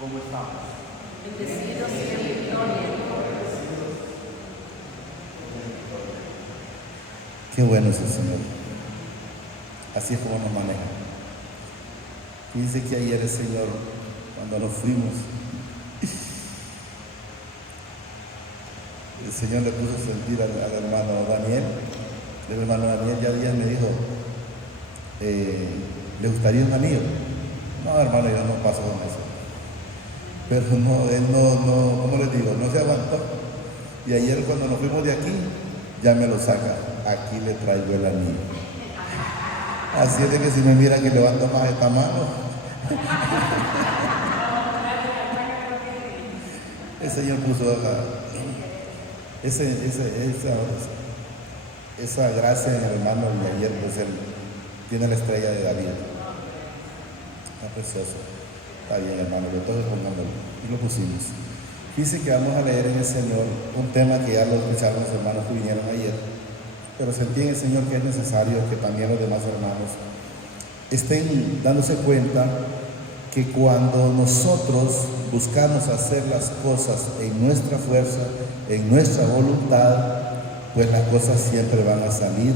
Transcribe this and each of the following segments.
¿Cómo estamos? Bendecido sea la victoria. Qué bueno es el Señor. Así es como nos maneja. Fíjense que ayer el Señor, cuando nos fuimos, el Señor le puso a sentir al hermano Daniel. El hermano Daniel ya días me dijo, ¿le gustaría un amigo? No, hermano, yo no paso con eso. Pero no, él no, ¿cómo les digo? No se aguantó. Y ayer cuando nos fuimos de aquí, ya me lo saca. Aquí le traigo el anillo. Así es de que si me mira que levanto más esta mano. El Señor puso esa gracia en el hermano y ayer pues él tiene la estrella de David. Está precioso. Está bien, hermano, de todo pongámoslo. Y lo pusimos. Dice que vamos a leer en el Señor un tema que ya lo escucharon los hermanos que vinieron ayer, pero sentí en el Señor que es necesario que también los demás hermanos estén dándose cuenta que cuando nosotros buscamos hacer las cosas en nuestra fuerza, en nuestra voluntad, pues las cosas siempre van a salir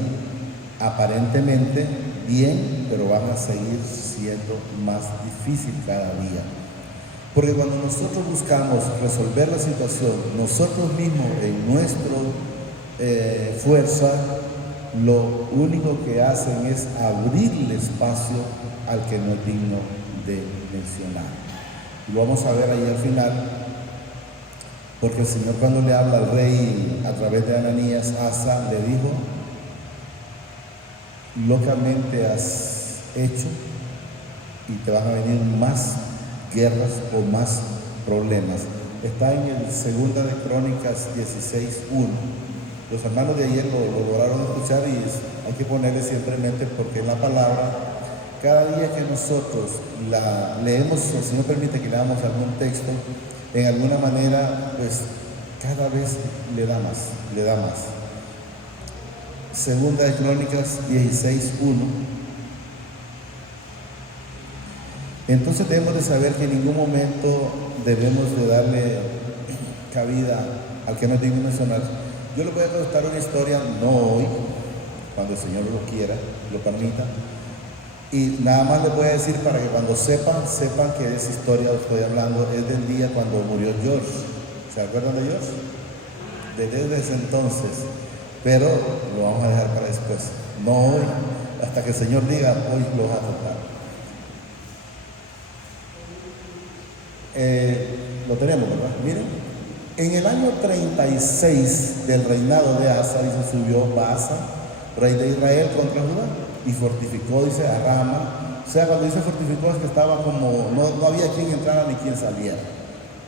aparentemente bien, pero van a seguir siendo más difícil cada día. Porque cuando nosotros buscamos resolver la situación nosotros mismos en nuestra fuerza, lo único que hacen es abrirle espacio al que no es digno de mencionar. Lo vamos a ver ahí al final, porque el Señor cuando le habla al rey a través de Ananías, Asa le dijo, locamente has hecho y te van a venir más guerras o más problemas. Está en el Segunda de Crónicas 16:1. Los hermanos de ayer lo lograron escuchar y hay que ponerle siempre en mente porque en la palabra, cada día que nosotros la leemos, si el Señor permite que leamos algún texto, en alguna manera, pues cada vez le da más. Segunda de Crónicas 16:1. Entonces debemos de saber que en ningún momento debemos de darle cabida al que no tiene que mencionar. Yo les voy a contar una historia, no hoy, cuando el Señor lo quiera, lo permita. Y nada más les voy a decir para que cuando sepan que esa historia que estoy hablando es del día cuando murió George. ¿Se acuerdan de George? Desde ese entonces. Pero lo vamos a dejar para después. No hoy, hasta que el Señor diga, hoy lo vas a tocar. Lo tenemos, ¿verdad? Miren, en el año 36 del reinado de Asa, dice, subió Baasa, rey de Israel, contra Judá, y fortificó, dice, a Rama. O sea, cuando dice fortificó es que estaba como, no había quien entrara ni quien saliera.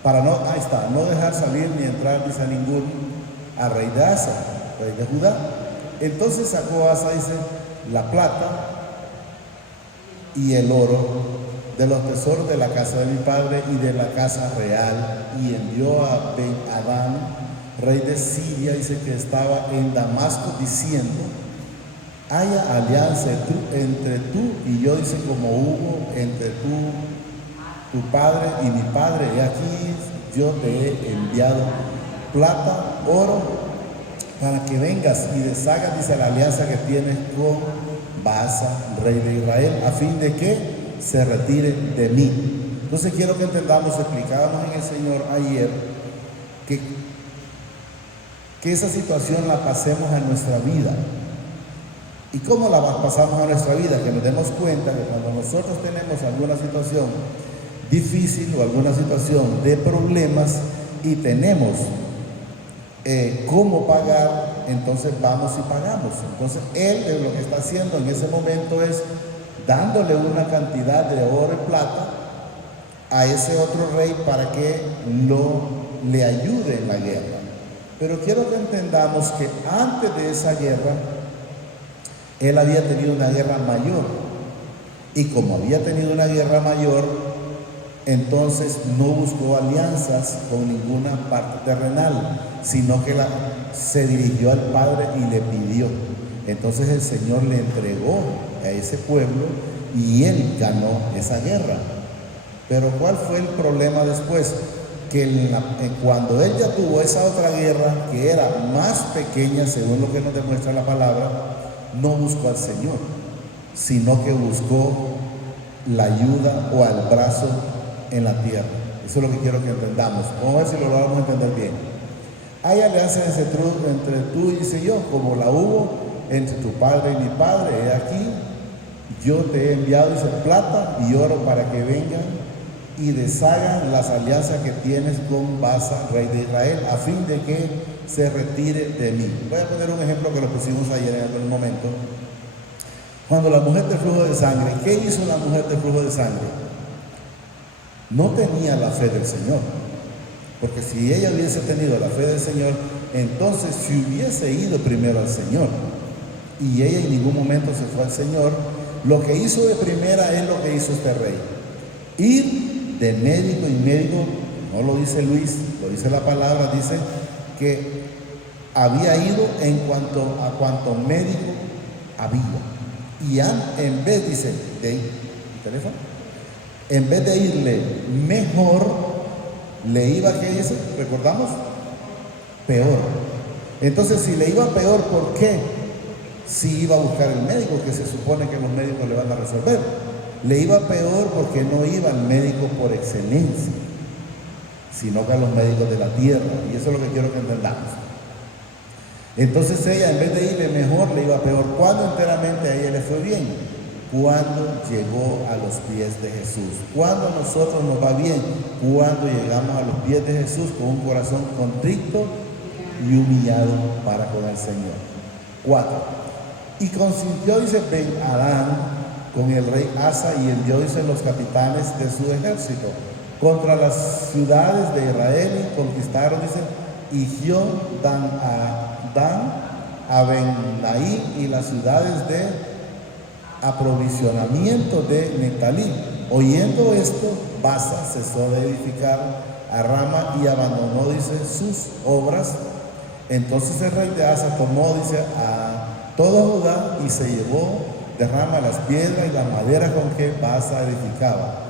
Para no dejar salir ni entrar, dice, a ningún, a rey de Asa, rey de Judá. Entonces sacó Asa, dice, la plata y el oro de los tesoros de la casa de mi padre y de la casa real, y envió a Ben-Adán, rey de Siria, dice, que estaba en Damasco, diciendo, haya alianza entre tú y yo, dice, como hubo entre tu padre y mi padre, y aquí yo te he enviado plata, oro, para que vengas y deshagas, dice, la alianza que tienes con Baasa, rey de Israel, a fin de que se retire de mí. Entonces quiero que entendamos, explicábamos en el Señor ayer, que esa situación la pasemos a nuestra vida. ¿Y cómo la pasamos a nuestra vida? Que nos demos cuenta que cuando nosotros tenemos alguna situación difícil o alguna situación de problemas y tenemos cómo pagar, entonces vamos y pagamos. Entonces él lo que está haciendo en ese momento es dándole una cantidad de oro y plata a ese otro rey para que le ayude en la guerra. Pero quiero que entendamos que antes de esa guerra, él había tenido una guerra mayor. Y como había tenido una guerra mayor, entonces no buscó alianzas con ninguna parte terrenal, sino que se dirigió al Padre y le pidió. Entonces el Señor le entregó a ese pueblo y él ganó esa guerra. Pero ¿cuál fue el problema después? Que cuando él ya tuvo esa otra guerra, que era más pequeña, según lo que nos demuestra la palabra, no buscó al Señor, sino que buscó la ayuda o al brazo en la tierra. Eso es lo que quiero que entendamos. Vamos a ver si lo vamos a entender bien. Hay alianza entre tú y yo, como la hubo entre tu padre y mi padre. He aquí, yo te he enviado, dice, plata y oro para que vengan y deshagan las alianzas que tienes con Baasa, rey de Israel, a fin de que se retire de mí. Voy a poner un ejemplo que lo pusimos ayer en algún momento. Cuando la mujer de flujo de sangre, ¿qué hizo la mujer de flujo de sangre? No tenía la fe del Señor. Porque si ella hubiese tenido la fe del Señor, entonces si hubiese ido primero al Señor, y ella en ningún momento se fue al Señor, lo que hizo de primera es lo que hizo este rey. Ir de médico en médico, no lo dice Luis, lo dice la palabra, dice que había ido en cuanto a cuanto médico había. Y en vez, dice, en vez de irle mejor, le iba, ¿qué dice? ¿Recordamos? Peor. Entonces, si le iba peor, ¿por qué? Si iba a buscar el médico, que se supone que los médicos le van a resolver. Le iba peor porque no iba al médico por excelencia, sino que a los médicos de la tierra. Y eso es lo que quiero que entendamos. Entonces ella, en vez de irle mejor, le iba peor. ¿Cuándo enteramente a ella le fue bien? Cuando llegó a los pies de Jesús. Cuando a nosotros nos va bien, cuando llegamos a los pies de Jesús con un corazón contrito y humillado para con el Señor. 4. Y consintió, dice, Ben-Adán con el rey Asa y envió, dice, los capitanes de su ejército contra las ciudades de Israel y conquistaron, dice, Igión, Dan, Aben-Naim y las ciudades de aprovisionamiento de Neftalí. Oyendo esto, Baasa cesó de edificar a Rama y abandonó, dice, sus obras. Entonces el rey de Asa tomó, dice, a todo Judá y se llevó de Rama las piedras y las maderas con que Baasa edificaba.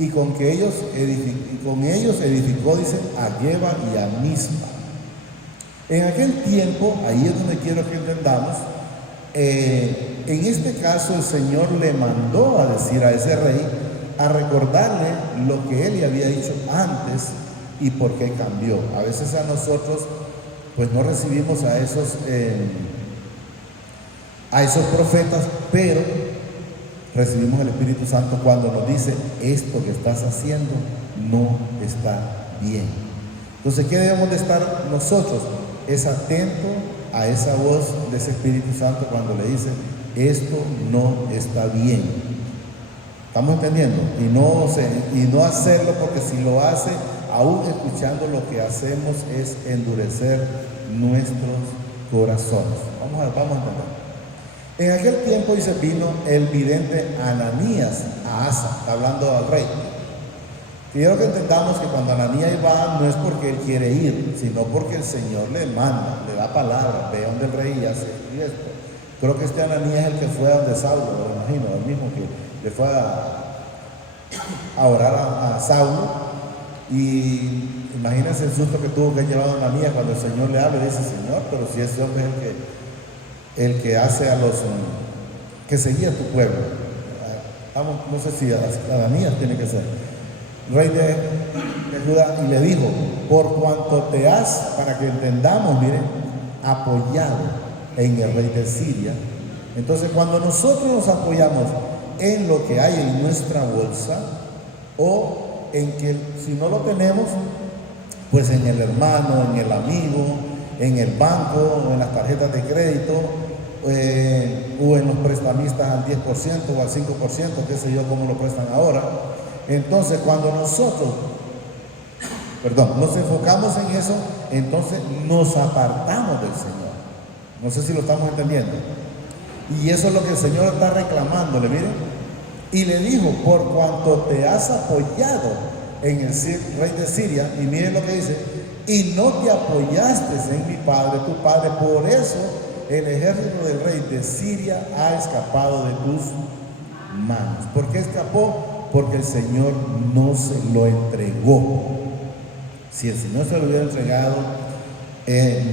Y con ellos edificó, dice, a Geba y a Mispa. En aquel tiempo, ahí es donde quiero que entendamos, en este caso el Señor le mandó a decir a ese rey, a recordarle lo que él le había dicho antes y por qué cambió. A veces a nosotros pues no recibimos a esos profetas, pero recibimos el Espíritu Santo cuando nos dice, esto que estás haciendo no está bien. Entonces, ¿qué debemos de estar nosotros? Es atento a esa voz de ese Espíritu Santo cuando le dice, esto no está bien. ¿Estamos entendiendo? Y no hacerlo, porque si lo hace, aún escuchando, lo que hacemos es endurecer nuestros corazones. Vamos a entender. En aquel tiempo, dice, vino el vidente Ananías a Asa, hablando al rey. Quiero que entendamos que cuando Ananías va, no es porque él quiere ir, sino porque el Señor le manda, le da palabra, ve donde el rey y hace esto. Creo que este Ananías es el que fue a donde Saulo, lo imagino, el mismo que le fue a orar a Saulo. Y imagínense el susto que tuvo que llevar a Ananías cuando el Señor le habla y dice, Señor, pero si ese hombre es el que hace a los que seguía tu pueblo. No sé si Ananías tiene que ser rey de Judá, y le dijo, por cuanto te has, para que entendamos, miren, apoyado en el rey de Siria. Entonces, cuando nosotros nos apoyamos en lo que hay en nuestra bolsa, o en que si no lo tenemos, pues en el hermano, en el amigo, en el banco, o en las tarjetas de crédito, o en los prestamistas al 10% o al 5%, qué sé yo cómo lo prestan ahora. Entonces, cuando nosotros, nos enfocamos en eso, entonces nos apartamos del Señor. No sé si lo estamos entendiendo. Y eso es lo que el Señor está reclamándole, miren. Y le dijo, por cuanto te has apoyado en el rey de Siria, y miren lo que dice, y no te apoyaste en mi padre, tu padre, por eso el ejército del rey de Siria ha escapado de tus manos. ¿Por qué escapó? porque el Señor no se lo entregó. Si el Señor se lo hubiera entregado,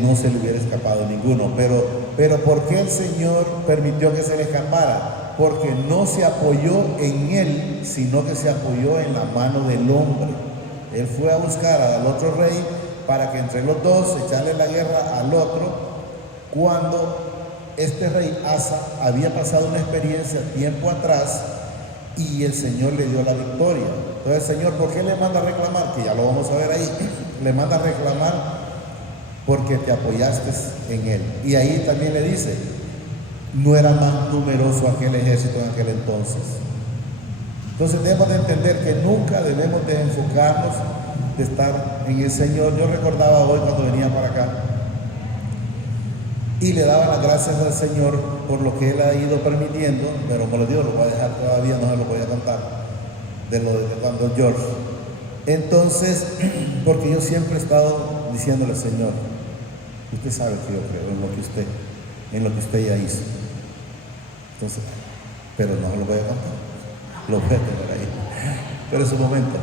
no se le hubiera escapado ninguno. Pero ¿por qué el Señor permitió que se le escapara? Porque no se apoyó en él, sino que se apoyó en la mano del hombre. Él fue a buscar al otro rey para que entre los dos echarle la guerra al otro, cuando este rey Asa había pasado una experiencia tiempo atrás y el Señor le dio la victoria. Entonces el Señor, ¿por qué le manda a reclamar? Que ya lo vamos a ver ahí. Le manda a reclamar porque te apoyaste en él. Y ahí también le dice, no era más numeroso aquel ejército en aquel entonces. Entonces debemos de entender que nunca debemos de enfocarnos de estar en el Señor. Yo recordaba hoy cuando venía para acá y le daba las gracias al Señor por lo que Él ha ido permitiendo, pero como les digo, lo voy a dejar todavía, no se lo voy a contar, de lo de cuando George. Entonces, porque yo siempre he estado diciéndole, Señor, usted sabe que yo creo en lo que usted ya hizo. Entonces, pero no se lo voy a contar, lo voy a tener ahí. Pero es un momento.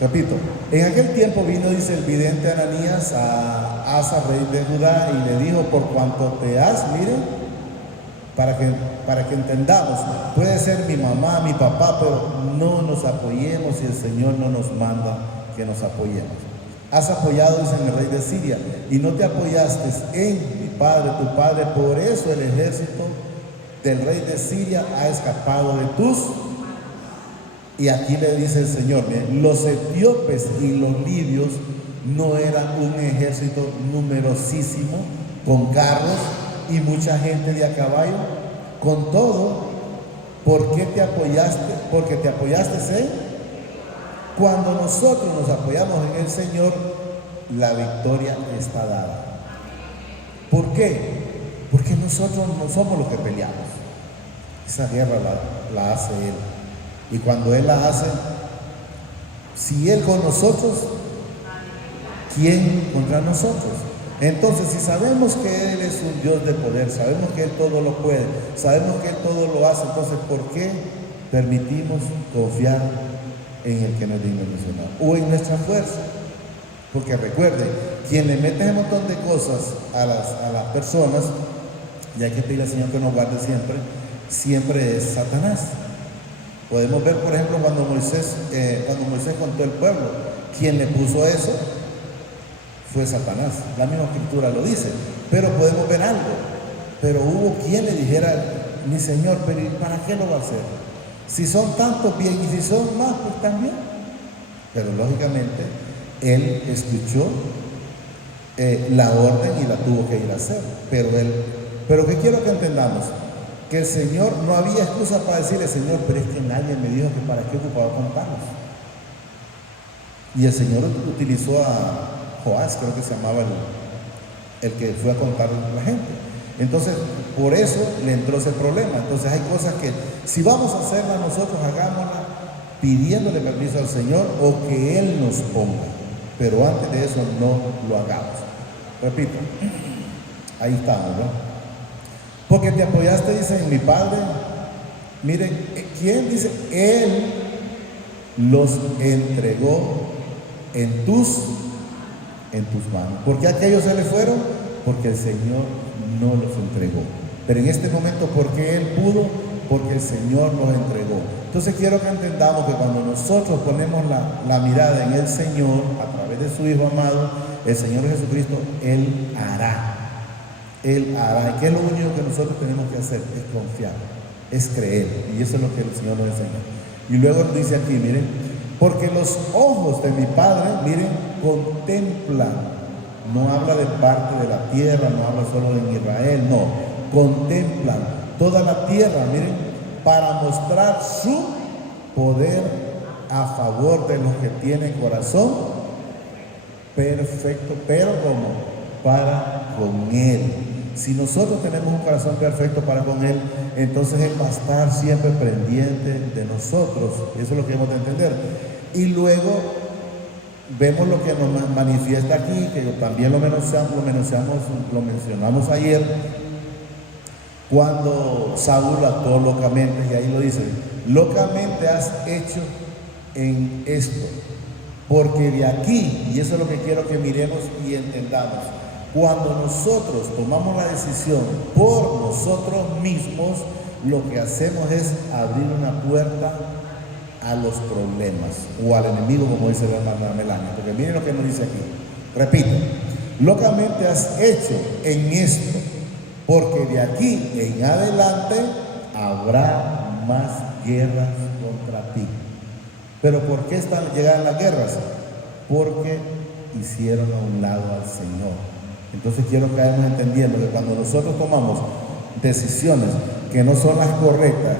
Repito, en aquel tiempo vino, dice el vidente Ananías, a Asa, rey de Judá, y le dijo, por cuanto te has, miren, para que entendamos, puede ser mi mamá, mi papá, pero no nos apoyemos si el Señor no nos manda que nos apoyemos. Has apoyado, dice el rey de Siria, y no te apoyaste en mi padre, tu padre, por eso el ejército del rey de Siria ha escapado de tus. Y aquí le dice el Señor, miren, los etíopes y los libios no eran un ejército numerosísimo, con carros y mucha gente de a caballo. Con todo, ¿por qué te apoyaste? Porque te apoyaste en. Cuando nosotros nos apoyamos en el Señor, la victoria está dada. ¿Por qué? Porque nosotros no somos los que peleamos. Esa guerra la hace Él. Y cuando Él la hace, si Él con nosotros, ¿quién contra nosotros? Entonces, si sabemos que Él es un Dios de poder, sabemos que Él todo lo puede, sabemos que Él todo lo hace, entonces, ¿por qué permitimos confiar en el que nos digno mencionar? O en nuestra fuerza. Porque recuerden, quien le mete un montón de cosas a las personas, y hay que pedirle al Señor que nos guarde siempre es Satanás. Podemos ver, por ejemplo, cuando Moisés contó el pueblo, quien le puso eso fue Satanás. La misma escritura lo dice. Pero podemos ver algo. Pero hubo quien le dijera, mi Señor, pero ¿y para qué lo va a hacer? Si son tantos, bien, y si son más, pues también. Pero lógicamente, él escuchó la orden y la tuvo que ir a hacer. Pero ¿qué quiero que entendamos? Que el Señor, no había excusa para decirle, Señor, pero es que nadie me dijo que para qué ocupaba contarnos. Y el Señor utilizó a Joás, creo que se llamaba el que fue a contar a la gente. Entonces, por eso le entró ese problema. Entonces hay cosas que, si vamos a hacerlas nosotros, hagámoslas pidiéndole permiso al Señor o que Él nos ponga. Pero antes de eso no lo hagamos. Repito, ahí estamos, ¿no? Porque te apoyaste, dice, en mi Padre. Miren, ¿quién dice? Él los entregó en tus manos. ¿Por qué aquellos se le fueron? Porque el Señor no los entregó. Pero en este momento, ¿por qué Él pudo? Porque el Señor los entregó. Entonces quiero que entendamos que cuando nosotros ponemos la mirada en el Señor, a través de su Hijo amado, el Señor Jesucristo, Él hará. Él hará. ¿Y qué es lo único que nosotros tenemos que hacer? Es confiar, es creer. Y eso es lo que el Señor nos enseña. Y luego dice aquí, miren, porque los ojos de mi Padre, miren, contemplan. No habla de parte de la tierra, no habla solo de Israel, no. Contemplan toda la tierra, miren, para mostrar su poder a favor de los que tienen corazón perfecto, pero como para con Él. Si nosotros tenemos un corazón perfecto para con Él, entonces Él va a estar siempre pendiente de nosotros. Eso es lo que hemos de entender. Y luego vemos lo que nos manifiesta aquí, que también lo mencionamos ayer, cuando Saúl actuó locamente, y ahí lo dice, locamente has hecho en esto, porque de aquí, y eso es lo que quiero que miremos y entendamos, cuando nosotros tomamos la decisión por nosotros mismos, lo que hacemos es abrir una puerta a los problemas o al enemigo, como dice la hermana Melania, porque miren lo que nos dice aquí. Repito, locamente has hecho en esto, porque de aquí en adelante habrá más guerras contra ti. ¿Pero por qué llegan las guerras? Porque hicieron a un lado al Señor. Entonces quiero que vayamos entendiendo que cuando nosotros tomamos decisiones que no son las correctas,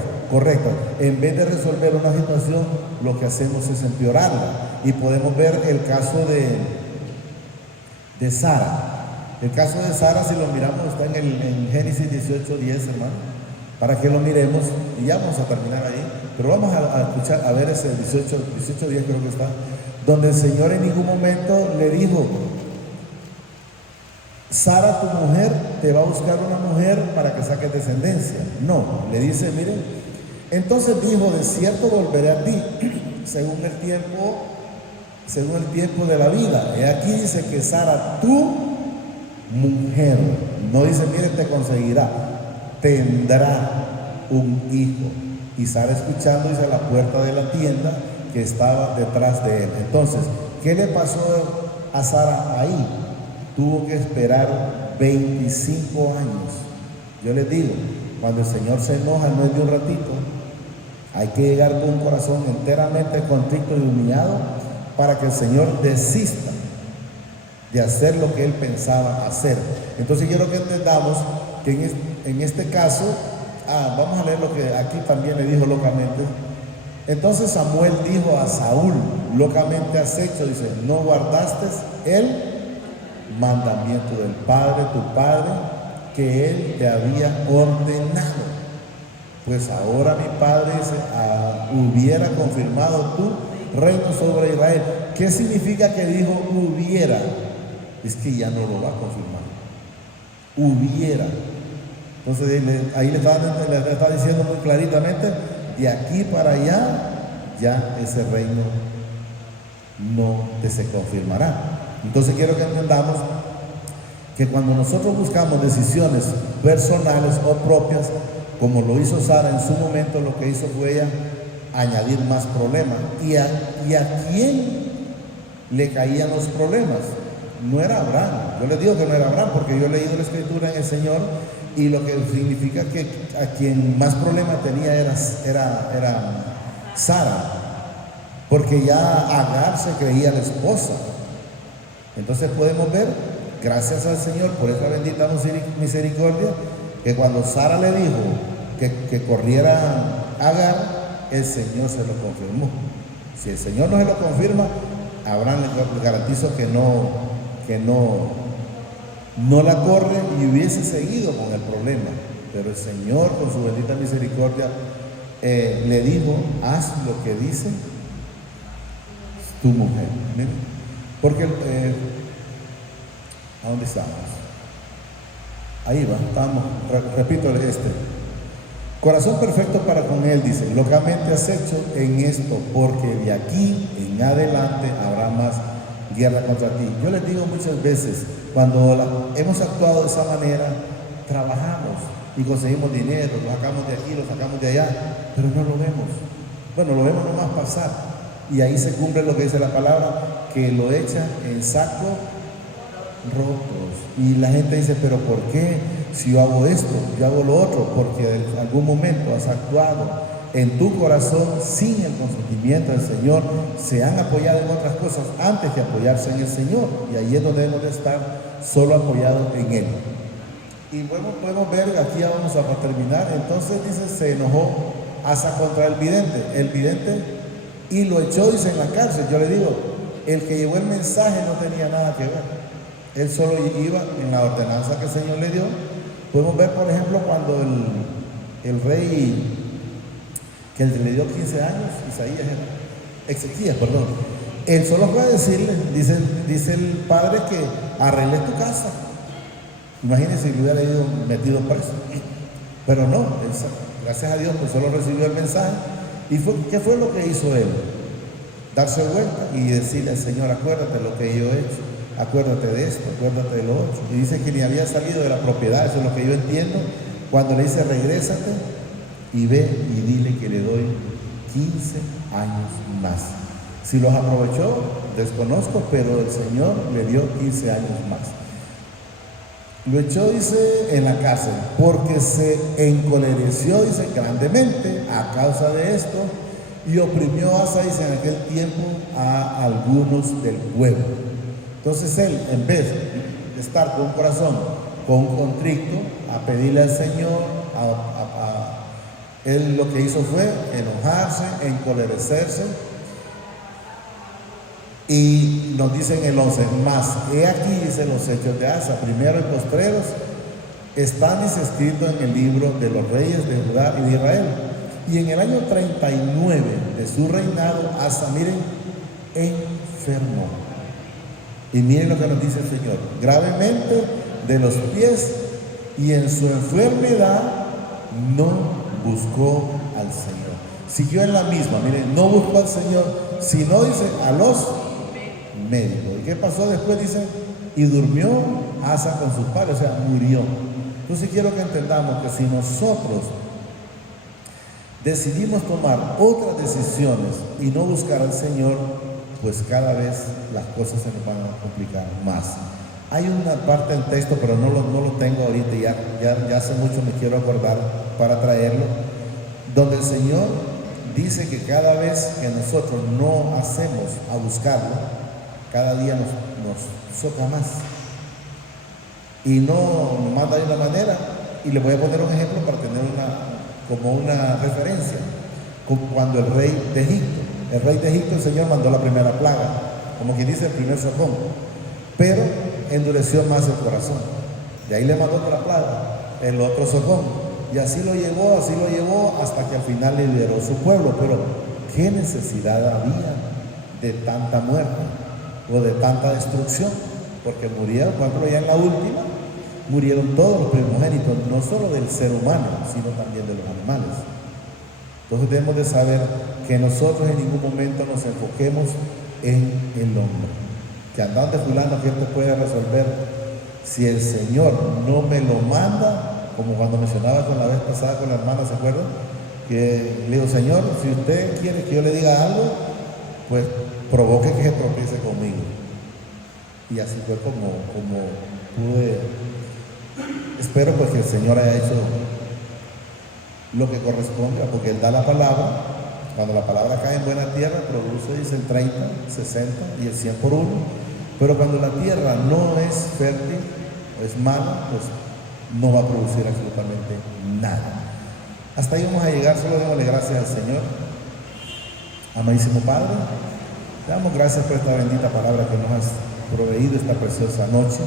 en vez de resolver una situación, lo que hacemos es empeorarla. Y podemos ver el caso de Sara. El caso de Sara, si lo miramos, está en Génesis 18:10, hermano, para que lo miremos, y ya vamos a terminar ahí. Pero vamos a escuchar, a ver ese 18:10 creo que está, donde el Señor en ningún momento le dijo, Sara, tu mujer, te va a buscar una mujer para que saques descendencia. No, le dice, miren, entonces dijo, de cierto volveré a ti, según el tiempo de la vida. Y aquí dice que Sara, tu mujer, no dice, miren, te conseguirá, tendrá un hijo. Y Sara, escuchando, dice, a la puerta de la tienda que estaba detrás de él. Entonces, ¿qué le pasó a Sara ahí? Tuvo que esperar 25 años. Yo les digo, cuando el Señor se enoja no es de un ratito, hay que llegar con un corazón enteramente contrito y humillado para que el Señor desista de hacer lo que Él pensaba hacer. Entonces quiero que entendamos que en este caso, vamos a leer lo que aquí también le dijo locamente. Entonces Samuel dijo a Saúl, locamente has hecho, dice, no guardaste el mandamiento del Padre, tu Padre, que Él te había ordenado. Pues ahora mi Padre dice, hubiera confirmado tu reino sobre Israel. ¿Qué significa que dijo hubiera? Es que ya no lo va a confirmar. Hubiera. Entonces ahí le está diciendo muy claritamente, de aquí para allá, ya ese reino no se confirmará. Entonces quiero que entendamos que cuando nosotros buscamos decisiones personales o propias, como lo hizo Sara en su momento, lo que hizo fue ella añadir más problemas. ¿Y a quién le caían los problemas? No era Abraham. Yo les digo que no era Abraham porque yo he leído la escritura en el Señor y lo que significa que a quien más problemas tenía era Sara, porque ya Agar se creía la esposa. Entonces podemos ver, gracias al Señor por esa bendita misericordia, que cuando Sara le dijo que corriera Agar, el Señor se lo confirmó. Si el Señor no se lo confirma, Abraham le garantizo que no la corre y hubiese seguido con el problema. Pero el Señor, con su bendita misericordia, le dijo, haz lo que dice tu mujer. ¿Miren? Porque, ¿a dónde estamos? Ahí va, estamos, repito corazón perfecto para con Él, dice, locamente has hecho en esto, porque de aquí en adelante habrá más guerra contra ti. Yo les digo muchas veces, cuando hemos actuado de esa manera, trabajamos y conseguimos dinero, lo sacamos de aquí, lo sacamos de allá, pero no lo vemos. Bueno, lo vemos nomás pasar. Y ahí se cumple lo que dice la palabra, que lo echa en saco rotos. Y la gente dice, pero ¿por qué? Si yo hago esto, yo hago lo otro, porque en algún momento has actuado en tu corazón sin el consentimiento del Señor, se han apoyado en otras cosas antes de apoyarse en el Señor, y ahí es donde debemos de estar solo apoyados en Él. Y bueno, podemos ver, aquí ya vamos a terminar. Entonces dice, se enojó Asa contra el vidente y lo echó, dice, en la cárcel. Yo le digo, el que llevó el mensaje no tenía nada que ver, él solo iba en la ordenanza que el Señor le dio. Podemos ver, por ejemplo, cuando el rey que le dio 15 años, Ezequías, perdón, él solo fue a decirle, dice el padre, que arregle tu casa. Imagínense si le hubiera ido metido preso. Pero no, gracias a Dios, pues solo recibió el mensaje. ¿Y qué fue lo que hizo él? Darse vuelta y decirle al Señor, acuérdate lo que yo he hecho, acuérdate de esto, acuérdate de lo otro. Y dice que ni había salido de la propiedad, eso es lo que yo entiendo, cuando le dice, regrésate y ve y dile que le doy 15 años más. Si los aprovechó, desconozco, pero el Señor le dio 15 años más. Lo echó, dice, en la cárcel, porque se encolereció, dice, grandemente a causa de esto, y oprimió a Asa, dice, en aquel tiempo a algunos del pueblo. Entonces él, en vez de estar con un corazón contrito, a pedirle al Señor, él lo que hizo fue enojarse, encolerecerse. Y nos dice en el 11, más he aquí, dice, los hechos de Asa, primero y postreros, están, dice, escritos en el libro de los reyes de Judá y de Israel. Y en el año 39 de su reinado, Asa, miren, enfermó. Y miren lo que nos dice el Señor, gravemente de los pies, y en su enfermedad no buscó al Señor. Siguió en la misma, miren, no buscó al Señor, sino, dice, a los médicos. ¿Y qué pasó después? Dice, y durmió Asa con sus padres, o sea, murió. Entonces quiero que entendamos que si nosotros decidimos tomar otras decisiones y no buscar al Señor, pues cada vez las cosas se nos van a complicar más. Hay una parte del texto, pero no lo tengo ahorita, ya hace mucho me quiero acordar para traerlo, donde el Señor dice que cada vez que nosotros no hacemos a buscarlo, cada día nos soca más. Y no nos manda de una manera, y le voy a poner un ejemplo para tener como una referencia. Cuando el rey de Egipto, el Señor mandó la primera plaga, como quien dice el primer socón, pero endureció más el corazón. De ahí le mandó otra plaga, el otro socón, y así lo llevó hasta que al final liberó su pueblo. Pero ¿qué necesidad había de tanta muerte o de tanta destrucción? Porque murieron, por ejemplo, ya en la última, murieron todos los primogénitos, no solo del ser humano, sino también de los animales. Entonces debemos de saber que nosotros en ningún momento nos enfoquemos en el hombre. Que andando de fulano, ¿quién te puede resolver? Si el Señor no me lo manda, como cuando mencionaba con la vez pasada con la hermana, ¿se acuerdan? Que le digo, Señor, si usted quiere que yo le diga algo, pues provoque que se tropiece conmigo. Y así fue como pude. Espero pues que el Señor haya hecho lo que corresponde, porque Él da la palabra. Cuando la palabra cae en buena tierra, produce, dice, el 30, 60 y el 100 por uno. Pero cuando la tierra no es fértil, es mala, pues no va a producir absolutamente nada. Hasta ahí vamos a llegar, solo démosle gracias al Señor. Amadísimo Padre, te damos gracias por esta bendita palabra que nos has proveído esta preciosa noche.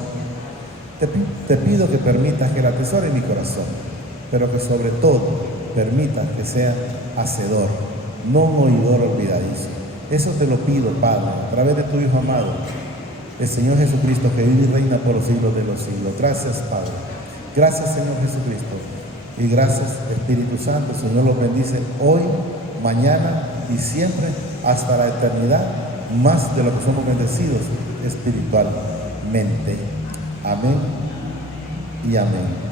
Te pido que permitas que la atesore en mi corazón, pero que sobre todo permitas que sea hacedor, no un oidor olvidadizo. Eso te lo pido, Padre, a través de tu Hijo amado, el Señor Jesucristo, que vive y reina por los siglos de los siglos. Gracias, Padre. Gracias, Señor Jesucristo. Y gracias, Espíritu Santo. El Señor los bendice hoy, mañana y siempre, hasta la eternidad, más de lo que somos bendecidos espiritualmente. Amén y amén.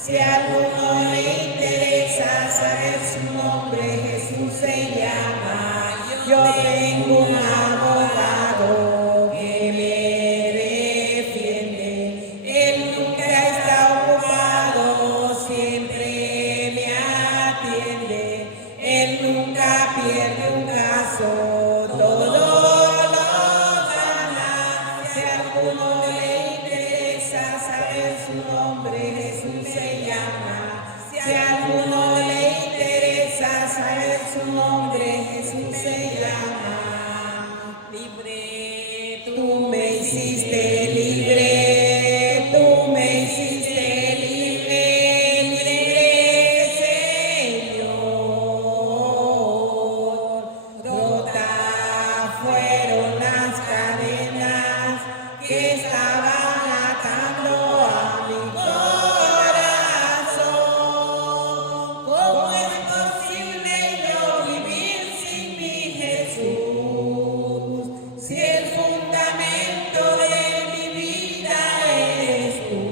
Si a alguno le interesa saber su nombre, Jesús se llama. Yo tengo un abogado que me defiende. Él nunca está ocupado, siempre me atiende. Él nunca pierde un caso, todo lo gana. Si a alguno le interesa saber su nombre, Jesús se llama. hiciste libre, tú me hiciste libre, Señor. Rotas fueron las cadenas que estaban atando a mi corazón. ¿Cómo es posible yo vivir sin mi Jesús? Si el fundamento de mi vida eres tú.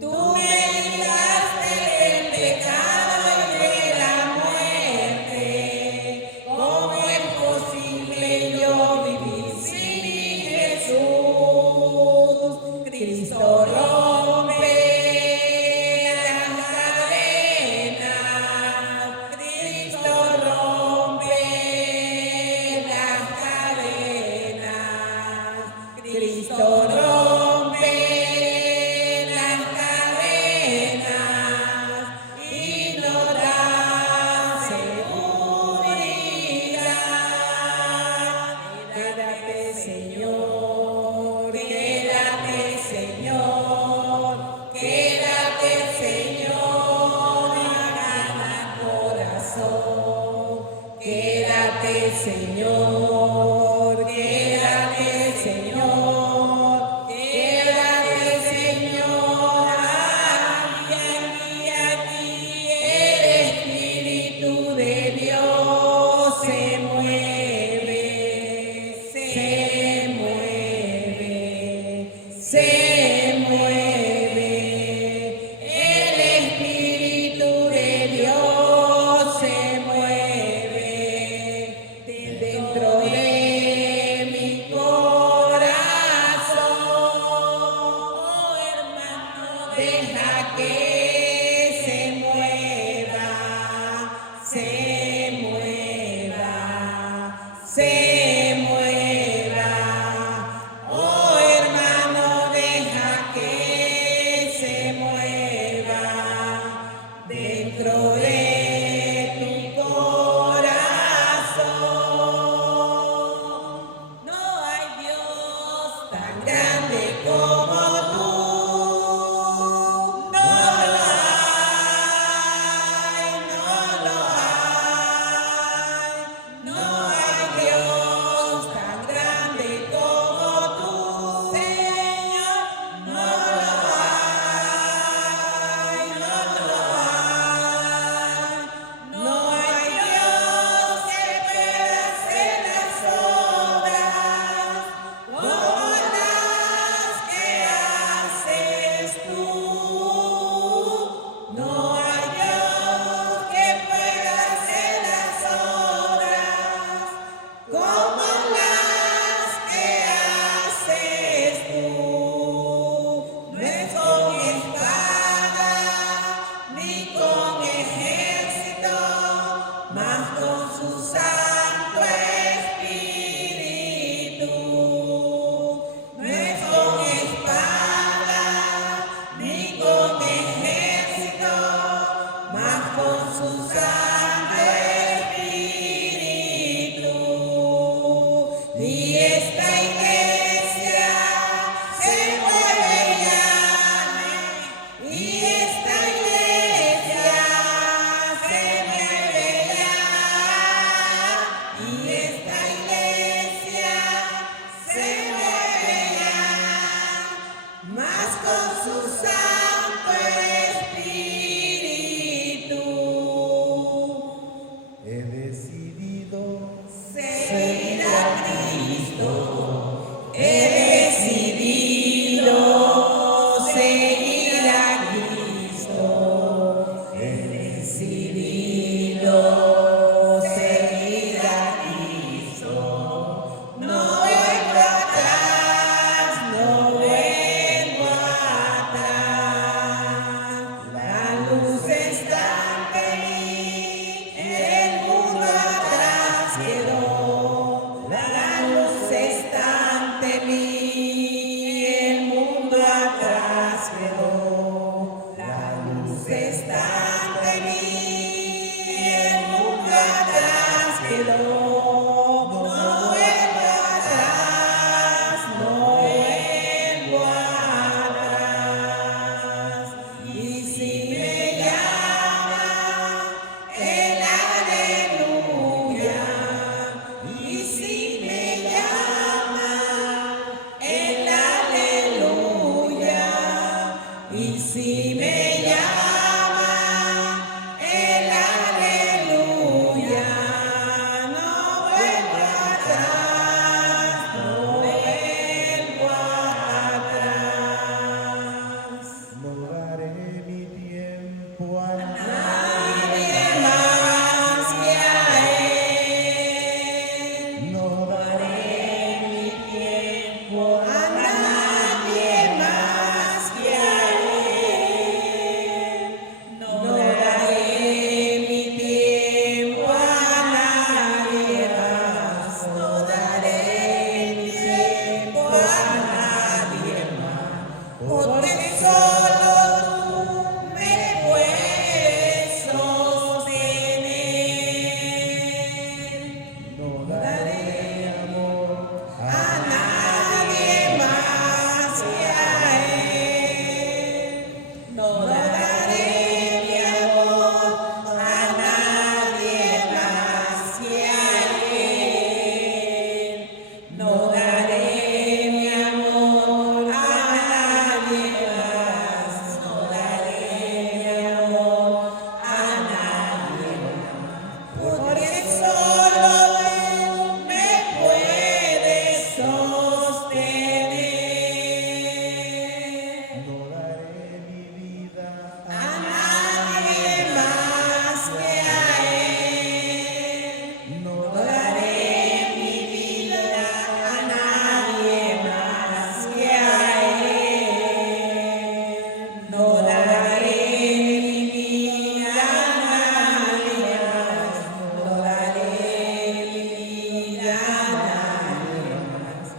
Tú me libraste del pecado y de la muerte. ¿Cómo es posible yo vivir sin mi Jesús? Cristo rompe las cadenas. Cristo rompe las cadenas. Cristo rompe las cadenas y nos da seguridad. Quédate, Señor, quédate, Señor, quédate, Señor, y gana corazón. Quédate, Señor, quédate, Señor, quédate, Señor, aquí, el Espíritu de Dios se mueve, se mueve.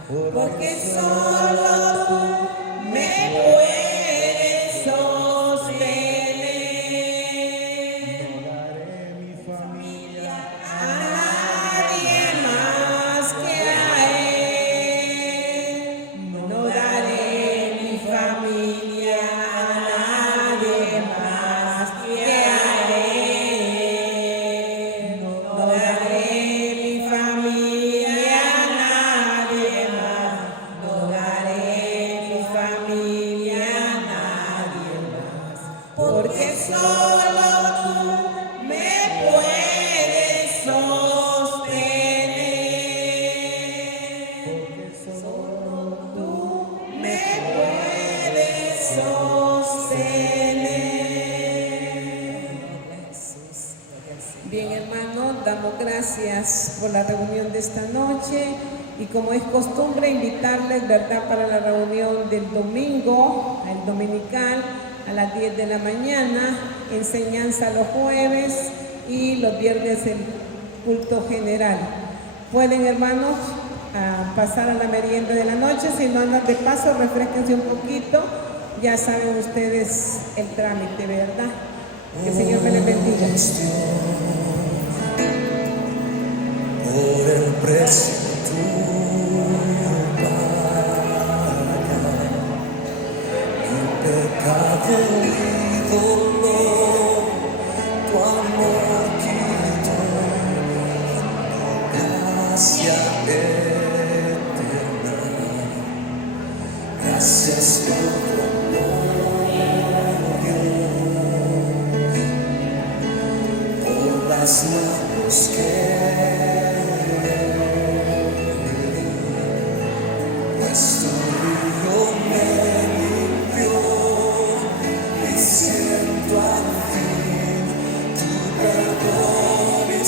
porque solo tú me puedes sostener. No daré mi familia A nadie más que a Él. No daré mi familia a nadie más que a Él. No daré mi familia a nadie más. No daré mi familia a nadie más. Porque solo tú me puedes sostener. Solo tú me puedes sostener. Bien, hermanos, damos gracias por la reunión de esta noche y como es costumbre invitarles, ¿verdad?, para la reunión del domingo, el dominical, a las 10 de la mañana, enseñanza los jueves y los viernes el culto general. Pueden, hermanos, pasar a la merienda de la noche, si no andan de paso, refresquense un poquito, ya saben ustedes el trámite, ¿verdad? Que el Señor me les bendiga. Por el precio tuyo pagar, mi pecado y dolor, tu amor quitó, gracia eterna, gracias por tu amor, Dios, por las manos que nuestro río me limpió y siento al fin tu perdón y